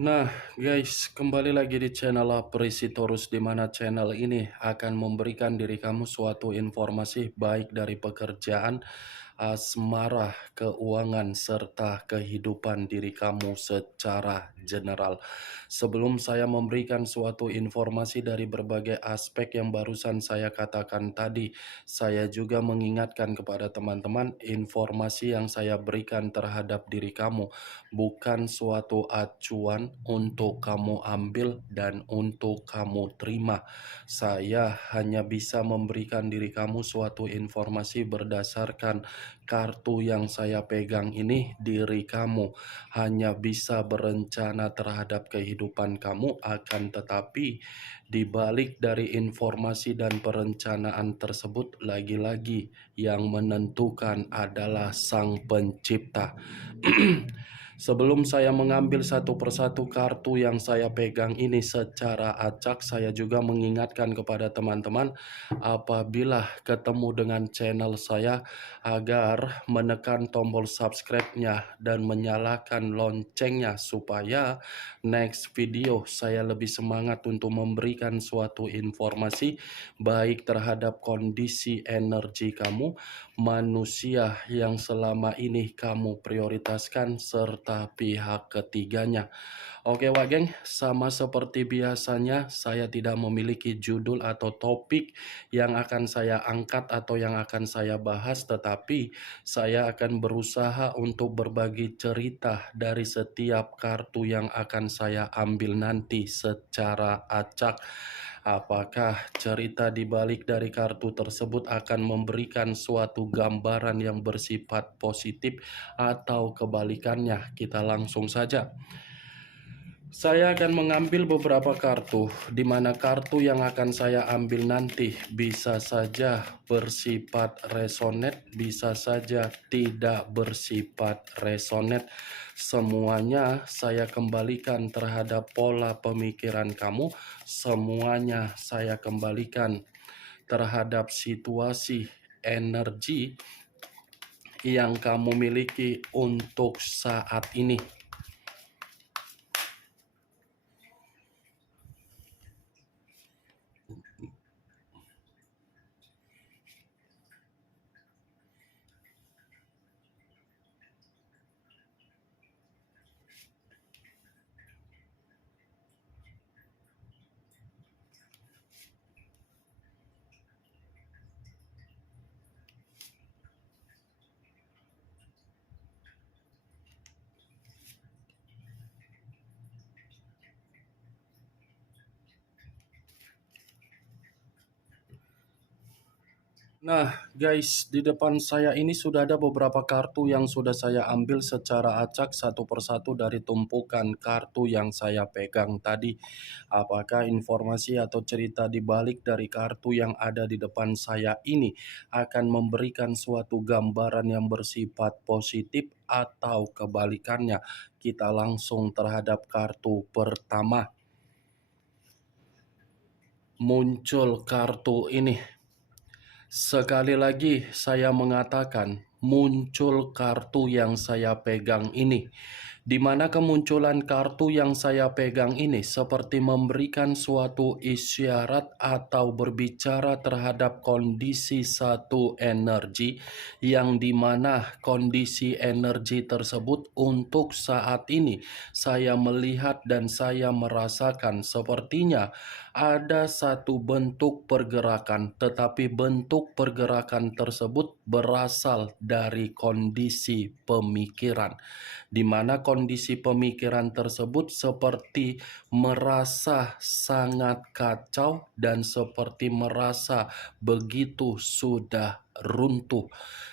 Nah, guys, kembali lagi di channel Apresitorus, di mana channel ini akan memberikan diri kamu suatu informasi baik dari pekerjaan, asmara, keuangan, serta kehidupan diri kamu secara general. Sebelum saya memberikan suatu informasi dari berbagai aspek yang barusan saya katakan tadi, saya juga mengingatkan kepada teman-teman informasi yang saya berikan terhadap diri kamu bukan suatu acuan untuk kamu ambil dan untuk kamu terima. Saya hanya bisa memberikan diri kamu suatu informasi berdasarkan kartu yang saya pegang ini. Diri kamu hanya bisa berencana terhadap kehidupan kamu, akan tetapi di balik dari informasi dan perencanaan tersebut, lagi-lagi yang menentukan adalah Sang Pencipta. Sebelum saya mengambil satu persatu kartu yang saya pegang ini secara acak, saya juga mengingatkan kepada teman-teman apabila ketemu dengan channel saya agar menekan tombol subscribe-nya dan menyalakan loncengnya supaya next video saya lebih semangat untuk memberikan suatu informasi baik terhadap kondisi energi kamu, manusia yang selama ini kamu prioritaskan, serta pihak ketiganya. Oke Wak Geng, sama seperti biasanya saya tidak memiliki judul atau topik yang akan saya angkat atau yang akan saya bahas, tetapi saya akan berusaha untuk berbagi cerita dari setiap kartu yang akan saya ambil nanti secara acak. Apakah cerita di balik dari kartu tersebut akan memberikan suatu gambaran yang bersifat positif atau kebalikannya? Kita langsung saja. Saya akan mengambil beberapa kartu, di mana kartu yang akan saya ambil nanti bisa saja bersifat resonate, bisa saja tidak bersifat resonate. Semuanya saya kembalikan terhadap pola pemikiran kamu, semuanya saya kembalikan terhadap situasi energi yang kamu miliki untuk saat ini. Nah, guys, di depan saya ini sudah ada beberapa kartu yang sudah saya ambil secara acak satu persatu dari tumpukan kartu yang saya pegang tadi. Apakah informasi atau cerita di balik dari kartu yang ada di depan saya ini akan memberikan suatu gambaran yang bersifat positif atau kebalikannya? Kita langsung terhadap kartu pertama. Muncul kartu ini. Sekali lagi saya mengatakan, muncul kartu yang saya pegang ini. Di mana kemunculan kartu yang saya pegang ini seperti memberikan suatu isyarat atau berbicara terhadap kondisi satu energi, yang dimana kondisi energi tersebut untuk saat ini saya melihat dan saya merasakan sepertinya ada satu bentuk pergerakan, tetapi bentuk pergerakan tersebut berasal dari kondisi pemikiran, di mana kondisi pemikiran tersebut seperti merasa sangat kacau dan seperti merasa begitu sudah runtuh.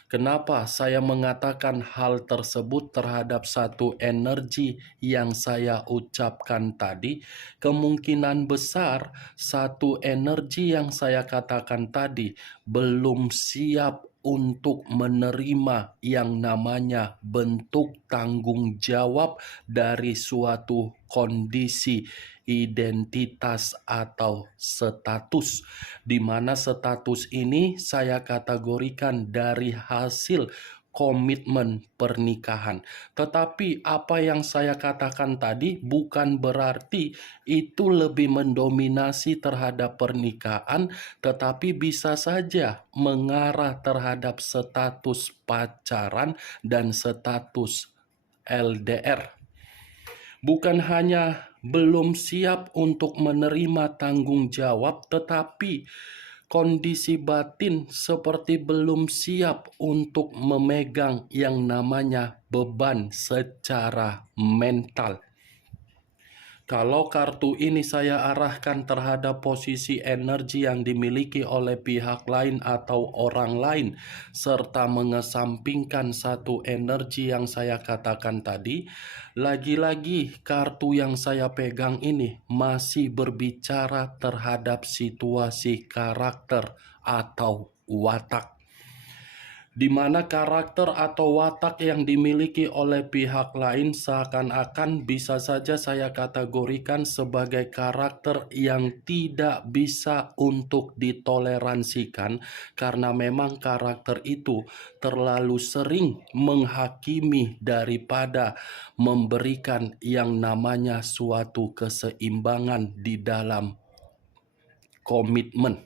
Kenapa saya mengatakan hal tersebut terhadap satu energi yang saya ucapkan tadi? Kemungkinan besar satu energi yang saya katakan tadi belum siap untuk menerima yang namanya bentuk tanggung jawab dari suatu kondisi identitas atau status, di mana status ini saya kategorikan dari hasil komitmen pernikahan. Tetapi apa yang saya katakan tadi bukan berarti itu lebih mendominasi terhadap pernikahan, tetapi bisa saja mengarah terhadap status pacaran dan status LDR. Bukan hanya belum siap untuk menerima tanggung jawab, tetapi kondisi batin seperti belum siap untuk memegang yang namanya beban secara mental. Kalau kartu ini saya arahkan terhadap posisi energi yang dimiliki oleh pihak lain atau orang lain, serta mengesampingkan satu energi yang saya katakan tadi, lagi-lagi kartu yang saya pegang ini masih berbicara terhadap situasi karakter atau watak, di mana karakter atau watak yang dimiliki oleh pihak lain seakan-akan bisa saja saya kategorikan sebagai karakter yang tidak bisa untuk ditoleransikan, karena memang karakter itu terlalu sering menghakimi daripada memberikan yang namanya suatu keseimbangan di dalam komitmen.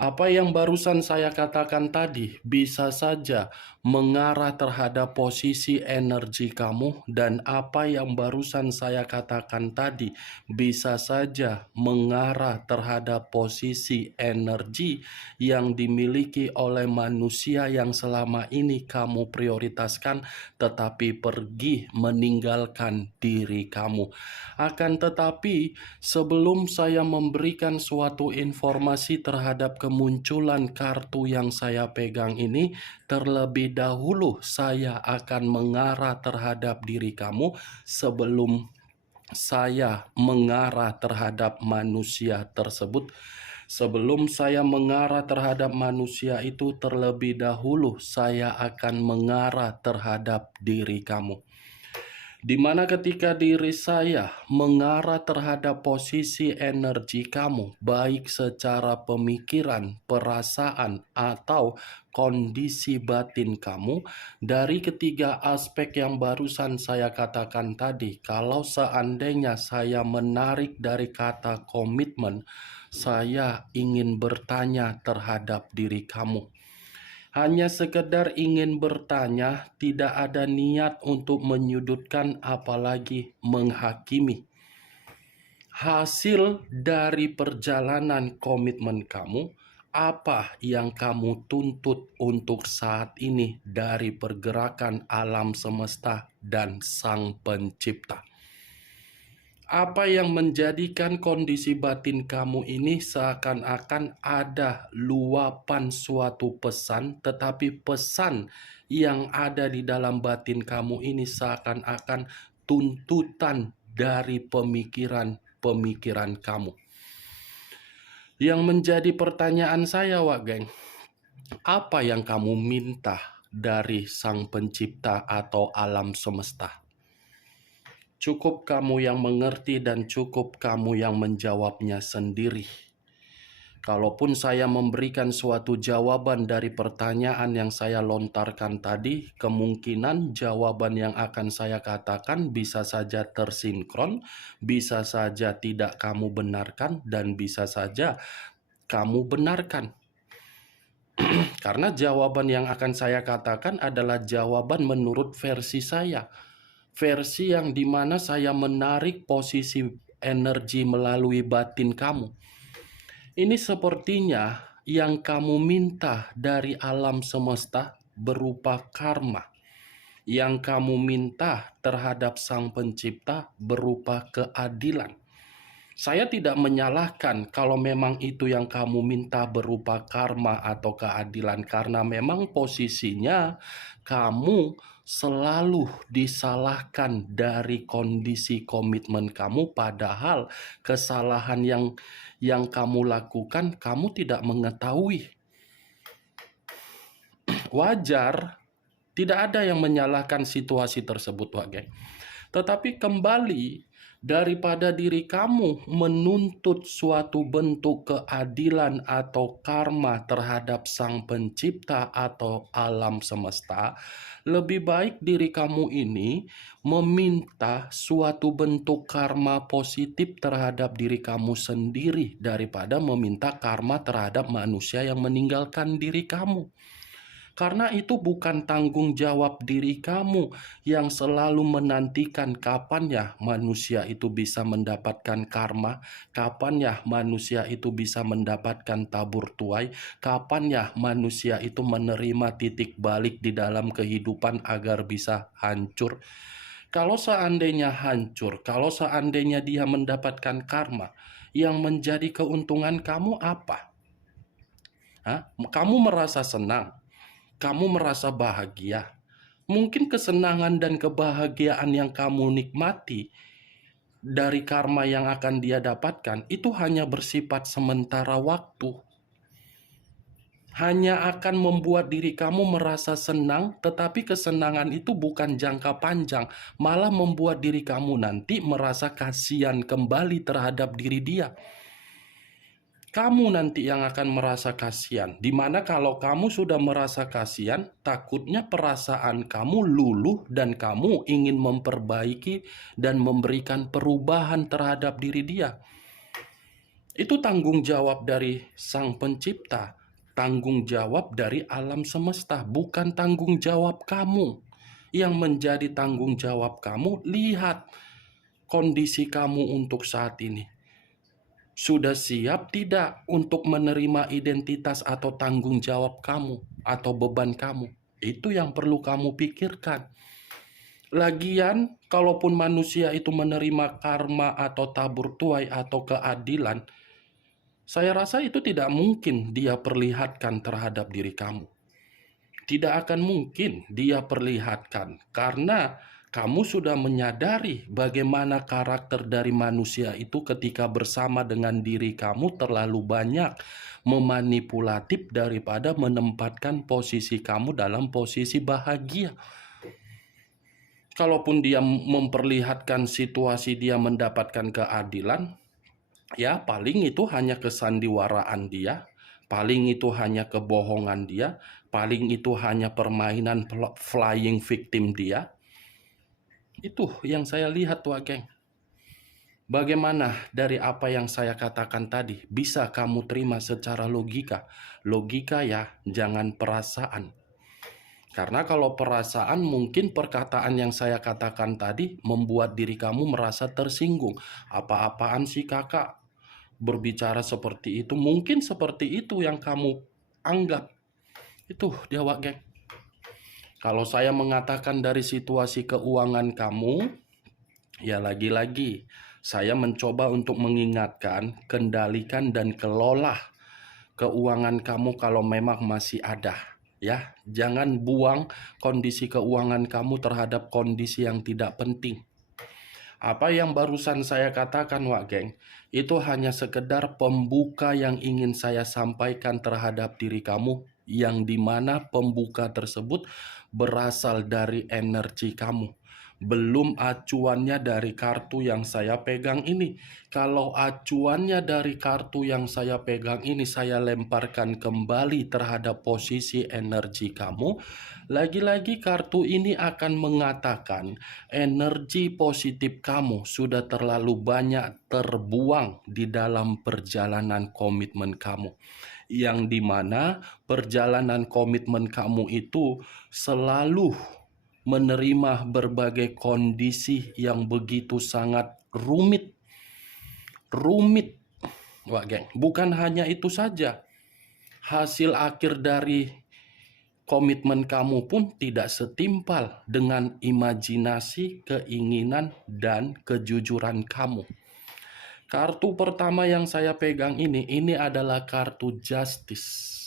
Apa yang barusan saya katakan tadi bisa saja mengarah terhadap posisi energi kamu, dan apa yang barusan saya katakan tadi bisa saja mengarah terhadap posisi energi yang dimiliki oleh manusia yang selama ini kamu prioritaskan tetapi pergi meninggalkan diri kamu. Akan tetapi sebelum saya memberikan suatu informasi terhadap kemunculan kartu yang saya pegang ini, terlebih dahulu saya akan mengarah terhadap diri kamu sebelum saya mengarah terhadap manusia tersebut. Sebelum saya mengarah terhadap manusia itu, terlebih dahulu saya akan mengarah terhadap diri kamu. Di mana ketika diri saya mengarah terhadap posisi energi kamu, baik secara pemikiran, perasaan, atau kondisi batin kamu, dari ketiga aspek yang barusan saya katakan tadi, kalau seandainya saya menarik dari kata komitmen, saya ingin bertanya terhadap diri kamu. Hanya sekedar ingin bertanya, tidak ada niat untuk menyudutkan apalagi menghakimi. Hasil dari perjalanan komitmen kamu, apa yang kamu tuntut untuk saat ini dari pergerakan alam semesta dan Sang Pencipta? Apa yang menjadikan kondisi batin kamu ini seakan-akan ada luapan suatu pesan, tetapi pesan yang ada di dalam batin kamu ini seakan-akan tuntutan dari pemikiran-pemikiran kamu. Yang menjadi pertanyaan saya, Wak Geng, apa yang kamu minta dari Sang Pencipta atau alam semesta? Cukup kamu yang mengerti dan cukup kamu yang menjawabnya sendiri. Kalaupun saya memberikan suatu jawaban dari pertanyaan yang saya lontarkan tadi, kemungkinan jawaban yang akan saya katakan bisa saja tersinkron, bisa saja tidak kamu benarkan, dan bisa saja kamu benarkan. Karena jawaban yang akan saya katakan adalah jawaban menurut versi saya. Versi yang dimana saya menarik posisi energi melalui batin kamu. Ini sepertinya yang kamu minta dari alam semesta berupa karma. Yang kamu minta terhadap Sang Pencipta berupa keadilan. Saya tidak menyalahkan kalau memang itu yang kamu minta berupa karma atau keadilan, karena memang posisinya kamu selalu disalahkan dari kondisi komitmen kamu, padahal kesalahan yang kamu lakukan kamu tidak mengetahui. Wajar, tidak ada yang menyalahkan situasi tersebut, Wak Geng. Tetapi kembali Daripada diri kamu menuntut suatu bentuk keadilan atau karma terhadap Sang Pencipta atau alam semesta, lebih baik diri kamu ini meminta suatu bentuk karma positif terhadap diri kamu sendiri daripada meminta karma terhadap manusia yang meninggalkan diri kamu. Karena itu bukan tanggung jawab diri kamu yang selalu menantikan kapan ya manusia itu bisa mendapatkan karma, kapan ya manusia itu bisa mendapatkan tabur tuai, kapan ya manusia itu menerima titik balik di dalam kehidupan agar bisa hancur. Kalau seandainya hancur, kalau seandainya dia mendapatkan karma, yang menjadi keuntungan kamu apa? Hah? Kamu merasa senang? Kamu merasa bahagia. Mungkin kesenangan dan kebahagiaan yang kamu nikmati dari karma yang akan dia dapatkan itu hanya bersifat sementara waktu. Hanya akan membuat diri kamu merasa senang, tetapi kesenangan itu bukan jangka panjang, malah membuat diri kamu nanti merasa kasihan kembali terhadap diri dia. Kamu nanti yang akan merasa kasihan. Dimana kalau kamu sudah merasa kasihan, takutnya perasaan kamu luluh dan kamu ingin memperbaiki dan memberikan perubahan terhadap diri dia. Itu tanggung jawab dari Sang Pencipta, tanggung jawab dari alam semesta, bukan tanggung jawab kamu. Yang menjadi tanggung jawab kamu, lihat kondisi kamu untuk saat ini. Sudah siap tidak untuk menerima identitas atau tanggung jawab kamu atau beban kamu? Itu yang perlu kamu pikirkan. Lagian, kalaupun manusia itu menerima karma atau tabur tuai atau keadilan, saya rasa itu tidak mungkin dia perlihatkan terhadap diri kamu. Tidak akan mungkin dia perlihatkan karena kamu sudah menyadari bagaimana karakter dari manusia itu ketika bersama dengan diri kamu terlalu banyak memanipulatif daripada menempatkan posisi kamu dalam posisi bahagia. Kalaupun dia memperlihatkan situasi dia mendapatkan keadilan, ya paling itu hanya kesandiwaraan dia, paling itu hanya kebohongan dia, paling itu hanya permainan flying victim dia. Itu yang saya lihat tuh geng. Bagaimana dari apa yang saya katakan tadi bisa kamu terima secara logika? Logika ya, jangan perasaan. Karena kalau perasaan mungkin perkataan yang saya katakan tadi membuat diri kamu merasa tersinggung. Apa-apaan sih kakak berbicara seperti itu? Mungkin seperti itu yang kamu anggap. Itu dia wak geng. Kalau saya mengatakan dari situasi keuangan kamu, ya lagi-lagi saya mencoba untuk mengingatkan, kendalikan dan kelola keuangan kamu kalau memang masih ada. Ya, jangan buang kondisi keuangan kamu terhadap kondisi yang tidak penting. Apa yang barusan saya katakan, Wak Geng, itu hanya sekedar pembuka yang ingin saya sampaikan terhadap diri kamu, yang dimana pembuka tersebut berasal dari energi kamu. Belum acuannya dari kartu yang saya pegang ini. Kalau acuannya dari kartu yang saya pegang ini saya lemparkan kembali terhadap posisi energi kamu, lagi-lagi kartu ini akan mengatakan energi positif kamu sudah terlalu banyak terbuang di dalam perjalanan komitmen kamu. Yang dimana perjalanan komitmen kamu itu selalu menerima berbagai kondisi yang begitu sangat rumit. Wah, geng, bukan hanya itu saja. Hasil akhir dari komitmen kamu pun tidak setimpal dengan imajinasi, keinginan, dan kejujuran kamu. Kartu pertama yang saya pegang ini adalah kartu justice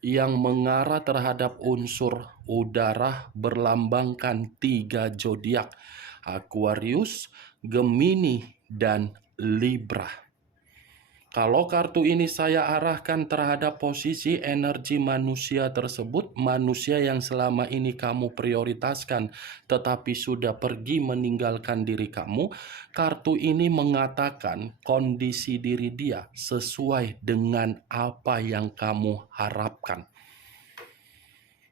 yang mengarah terhadap unsur udara berlambangkan 3 zodiak, Aquarius, Gemini, dan Libra. Kalau kartu ini saya arahkan terhadap posisi energi manusia tersebut, manusia yang selama ini kamu prioritaskan tetapi sudah pergi meninggalkan diri kamu, kartu ini mengatakan kondisi diri dia sesuai dengan apa yang kamu harapkan.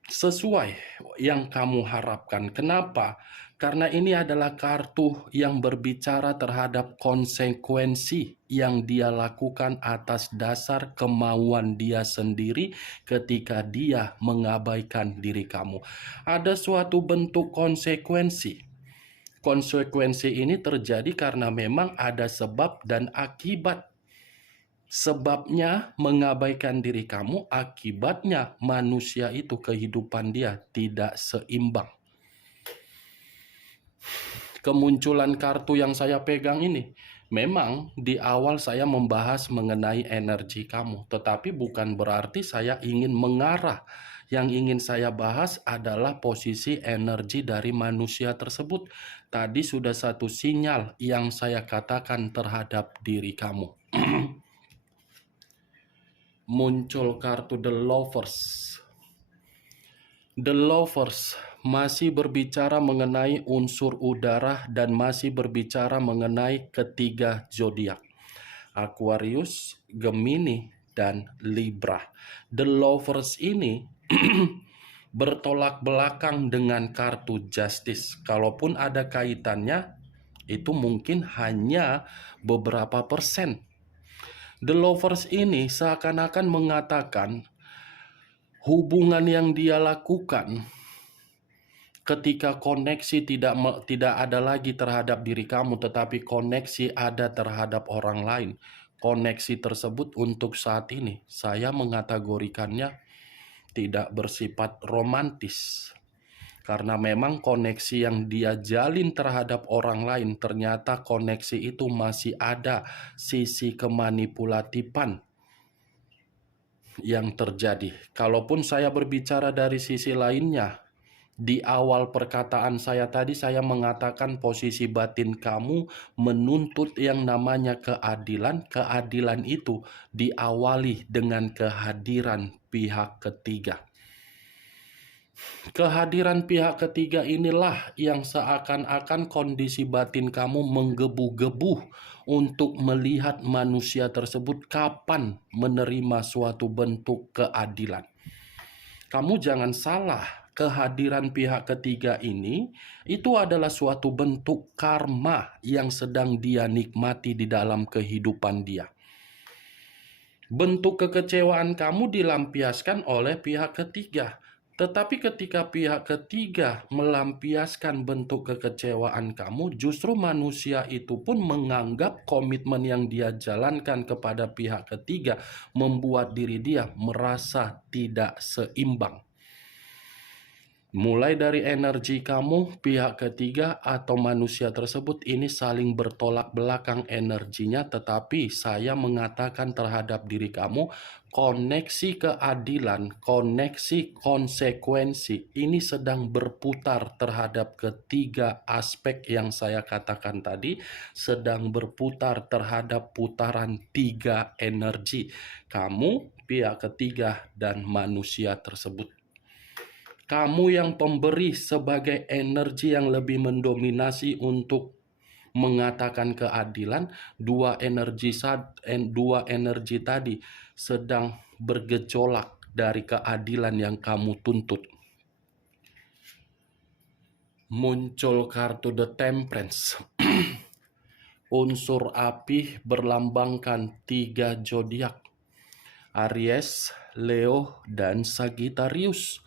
Sesuai yang kamu harapkan. Kenapa? Karena ini adalah kartu yang berbicara terhadap konsekuensi yang dia lakukan atas dasar kemauan dia sendiri ketika dia mengabaikan diri kamu. Ada suatu bentuk konsekuensi. Konsekuensi ini terjadi karena memang ada sebab dan akibat. Sebabnya mengabaikan diri kamu, akibatnya manusia itu kehidupan dia tidak seimbang. Kemunculan kartu yang saya pegang ini, memang di awal saya membahas mengenai energi kamu, tetapi bukan berarti saya ingin mengarah. Yang ingin saya bahas adalah posisi energi dari manusia tersebut. Tadi sudah satu sinyal yang saya katakan terhadap diri kamu. Muncul kartu The Lovers. The Lovers masih berbicara mengenai unsur udara dan masih berbicara mengenai ketiga zodiak: Aquarius, Gemini, dan Libra. The Lovers ini bertolak belakang dengan kartu Justice. Kalaupun ada kaitannya, itu mungkin hanya beberapa persen. The Lovers ini seakan-akan mengatakan hubungan yang dia lakukan ketika koneksi tidak ada lagi terhadap diri kamu, tetapi koneksi ada terhadap orang lain. Koneksi tersebut untuk saat ini saya mengategorikannya tidak bersifat romantis. Karena memang koneksi yang dia jalin terhadap orang lain, ternyata koneksi itu masih ada sisi kemanipulatifan yang terjadi. Kalaupun saya berbicara dari sisi lainnya, di awal perkataan saya tadi saya mengatakan posisi batin kamu menuntut yang namanya keadilan. Keadilan itu diawali dengan kehadiran pihak ketiga. Kehadiran pihak ketiga inilah yang seakan-akan kondisi batin kamu menggebu-gebu untuk melihat manusia tersebut kapan menerima suatu bentuk keadilan. Kamu jangan salah, kehadiran pihak ketiga ini itu adalah suatu bentuk karma yang sedang dia nikmati di dalam kehidupan dia. Bentuk kekecewaan kamu dilampiaskan oleh pihak ketiga. Tetapi ketika pihak ketiga melampiaskan bentuk kekecewaan kamu, justru manusia itu pun menganggap komitmen yang dia jalankan kepada pihak ketiga membuat diri dia merasa tidak seimbang. Mulai dari energi kamu, pihak ketiga atau manusia tersebut ini saling bertolak belakang energinya, tetapi saya mengatakan terhadap diri kamu, koneksi keadilan, koneksi konsekuensi ini sedang berputar terhadap ketiga aspek yang saya katakan tadi, sedang berputar terhadap putaran tiga energi, kamu, pihak ketiga, dan manusia tersebut. Kamu yang pemberi sebagai energi yang lebih mendominasi untuk mengatakan keadilan, dua energi tadi sedang bergejolak dari keadilan yang kamu tuntut. Muncul kartu The Temperance. Unsur api berlambangkan tiga zodiak: Aries, Leo, dan Sagittarius.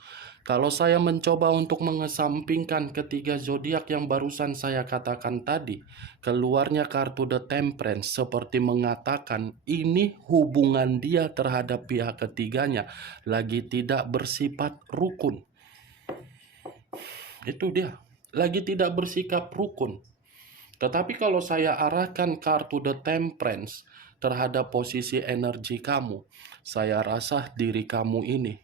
Kalau saya mencoba untuk mengesampingkan ketiga zodiak yang barusan saya katakan tadi, keluarnya kartu The Temperance seperti mengatakan ini hubungan dia terhadap pihak ketiganya lagi tidak bersifat rukun. Itu dia, lagi tidak bersikap rukun. Tetapi kalau saya arahkan kartu The Temperance terhadap posisi energi kamu, saya rasa diri kamu ini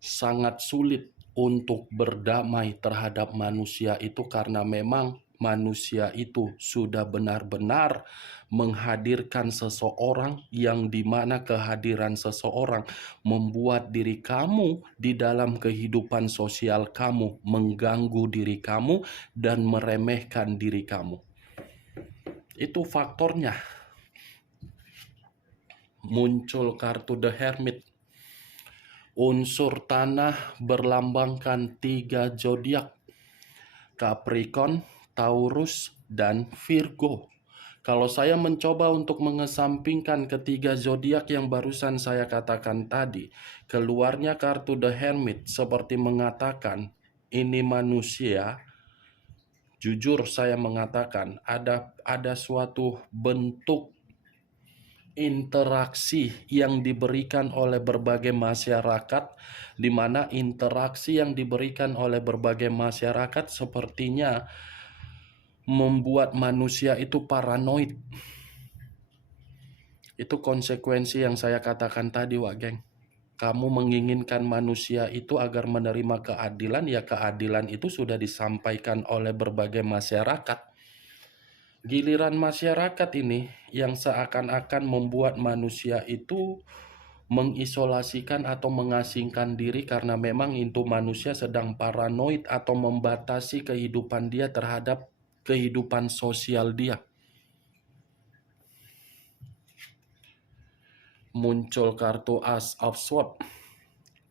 sangat sulit untuk berdamai terhadap manusia itu karena memang manusia itu sudah benar-benar menghadirkan seseorang yang dimana kehadiran seseorang membuat diri kamu di dalam kehidupan sosial kamu mengganggu diri kamu dan meremehkan diri kamu. Itu faktornya. Muncul kartu The Hermit. Unsur tanah berlambangkan 3 zodiak: Capricorn, Taurus, dan Virgo. Kalau saya mencoba untuk mengesampingkan ketiga zodiak yang barusan saya katakan tadi, keluarnya kartu The Hermit seperti mengatakan, ini manusia, jujur saya mengatakan ada suatu bentuk interaksi yang diberikan oleh berbagai masyarakat, di mana interaksi yang diberikan oleh berbagai masyarakat sepertinya membuat manusia itu paranoid. Itu konsekuensi yang saya katakan tadi, Wak Geng. Kamu menginginkan manusia itu agar menerima keadilan, ya keadilan itu sudah disampaikan oleh berbagai masyarakat. Giliran masyarakat ini yang seakan-akan membuat manusia itu mengisolasikan atau mengasingkan diri karena memang itu manusia sedang paranoid atau membatasi kehidupan dia terhadap kehidupan sosial dia. Muncul kartu Ace of Swords,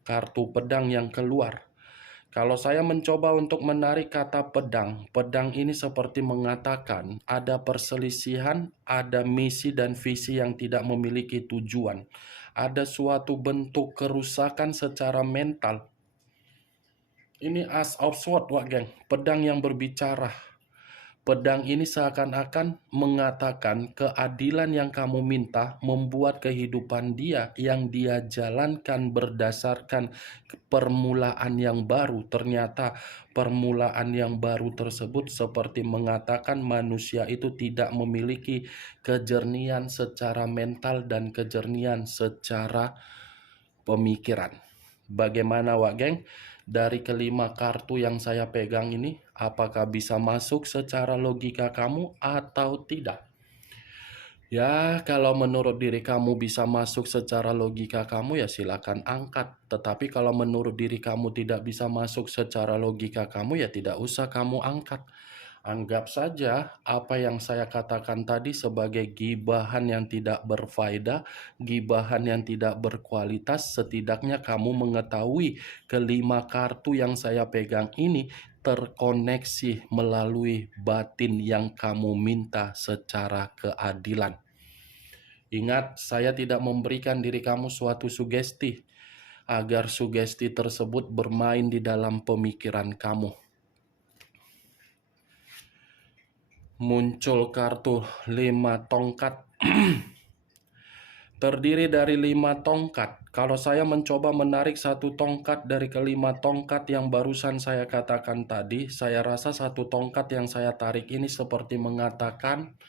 kartu pedang yang keluar. Kalau saya mencoba untuk menarik kata pedang, pedang ini seperti mengatakan ada perselisihan, ada misi dan visi yang tidak memiliki tujuan. Ada suatu bentuk kerusakan secara mental. Ini Ace of Swords, Wak Geng, pedang yang berbicara. Pedang ini seakan-akan mengatakan keadilan yang kamu minta membuat kehidupan dia yang dia jalankan berdasarkan permulaan yang baru. Ternyata permulaan yang baru tersebut seperti mengatakan manusia itu tidak memiliki kejernihan secara mental dan kejernihan secara pemikiran. Bagaimana, Wak Geng? Dari kelima kartu yang saya pegang ini, apakah bisa masuk secara logika kamu atau tidak? Ya, kalau menurut diri kamu bisa masuk secara logika kamu, ya silakan angkat. Tetapi kalau menurut diri kamu tidak bisa masuk secara logika kamu, ya tidak usah kamu angkat. Anggap saja apa yang saya katakan tadi sebagai gibahan yang tidak berfaedah, gibahan yang tidak berkualitas. Setidaknya kamu mengetahui kelima kartu yang saya pegang ini terkoneksi melalui batin yang kamu minta secara keadilan. Ingat, saya tidak memberikan diri kamu suatu sugesti agar sugesti tersebut bermain di dalam pemikiran kamu. Muncul kartu 5 tongkat. Terdiri dari 5 tongkat. Kalau saya mencoba menarik satu tongkat dari kelima tongkat yang barusan saya katakan tadi, saya rasa satu tongkat yang saya tarik ini seperti mengatakan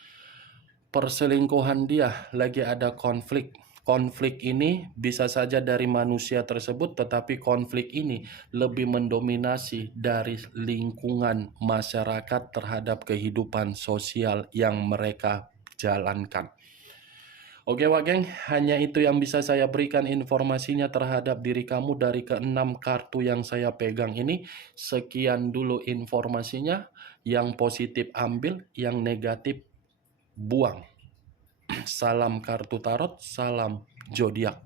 perselingkuhan dia, lagi ada konflik. Konflik ini bisa saja dari manusia tersebut, tetapi konflik ini lebih mendominasi dari lingkungan masyarakat terhadap kehidupan sosial yang mereka jalankan. Oke, Wak Geng, hanya itu yang bisa saya berikan informasinya terhadap diri kamu dari ke-6 kartu yang saya pegang ini. Sekian dulu informasinya. Yang positif ambil, yang negatif buang. Salam kartu tarot, salam zodiak.